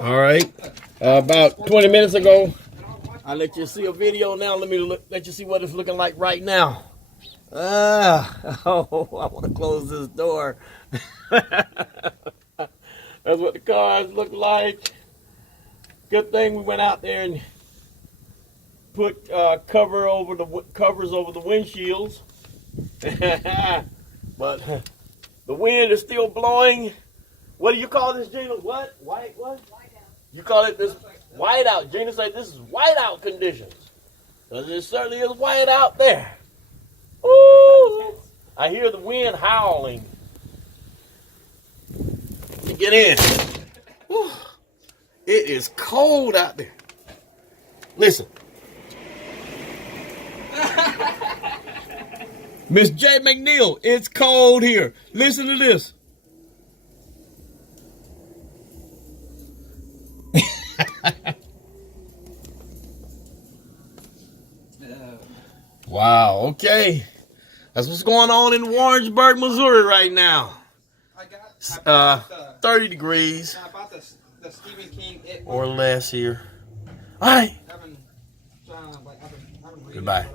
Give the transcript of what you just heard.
All right. About 20 minutes ago, I let you see a video. Now let me let you see what it's looking like right now. Oh, I want to close this door. That's what the cars look like. Good thing we went out there and put covers over the windshields. But the wind is still blowing. What do you call this, Gina? What? White what? Whiteout. You call it this whiteout. Gina said this is whiteout conditions. Because it certainly is white out there. Ooh. I hear the wind howling. Get in. Whew. It is cold out there. Listen. Miss J. McNeil, it's cold here. Listen to this. Wow, okay. That's what's going on in Warrensburg, Missouri right now. 30 degrees the Stephen King or less here. All right. Goodbye.